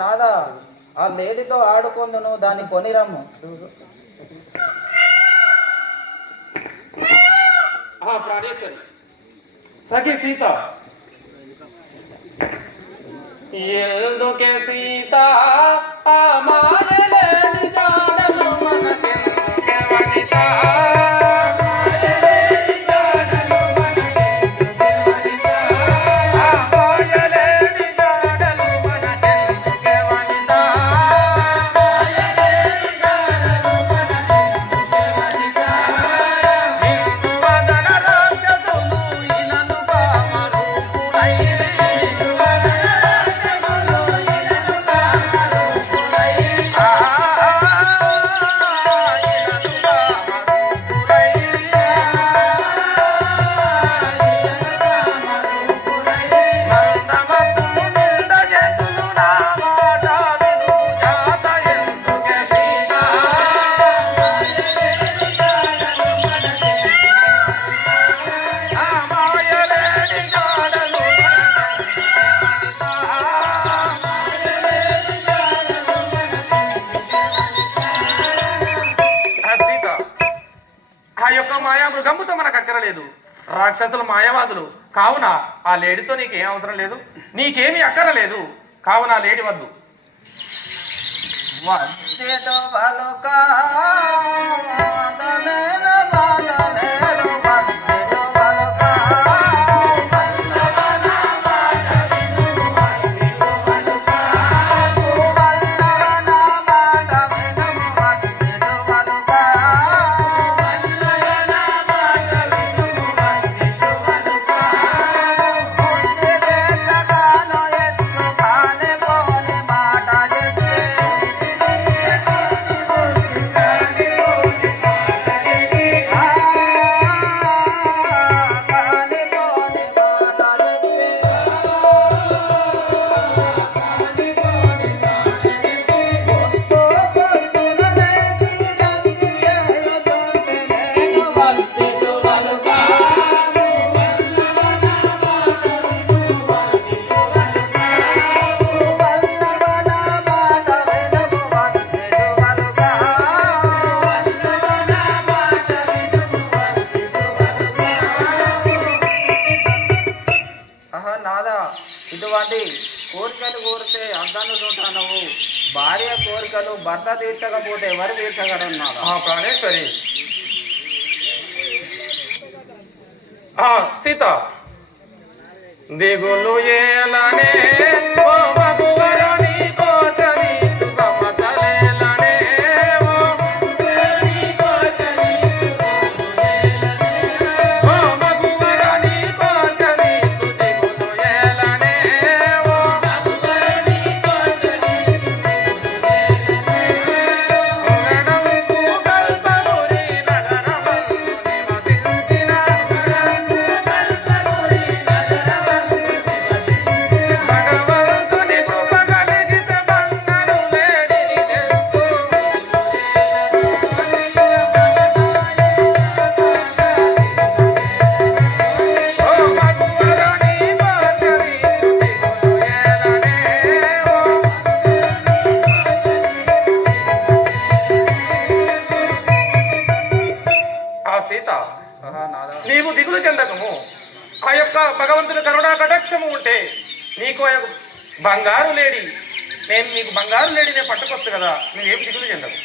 నాదా ఆ లేడీతో ఆడుకుందును దాన్ని కొనిరమ్ము. ప్రాణేశ్వరి సఖి సీత ఎందుకే సీత ఆ మాయలేని జాడలు మనకెందుకే వనిత మృగంబుతో మనకు అక్కరలేదు. రాక్షసులు మాయవాదులు కావున ఆ లేడితో నీకేం అవసరం లేదు, నీకేమీ అక్కరలేదు. కావున ఆ లేడి వద్దు. ఇటువంటి కోరికలు కోరితే అద్దాను చూంటావు. భార్య కోరికలు భర్త తీర్చకపోతే ఎవరు తీర్చగలన్నారు? ప్రాణేశ్వరి సీత దిగులు ఏలనే ఓ మగువరుని కోతని మమతలేలనే ఓ మగువరుని కోతని దిగులు ఏలనే ఓ నగరంకు కల్పమురి నగరమందు నివసించిన భగవంతుని కృప కలిగితే బంగారు లేడిని తెస్తూ ఓ మగువరుని కోతని దిగులు ఏలనే ఓ సీత నీవు దిగులు చెందకము. ఆ యొక్క భగవంతుని కరుణా కటాక్షము ఉంటే నీకు ఆ యొక్క బంగారు లేడి, నేను నీకు బంగారు లేడినే పట్టుకొచ్చు కదా, నువ్వేం దిగులు చెందకు.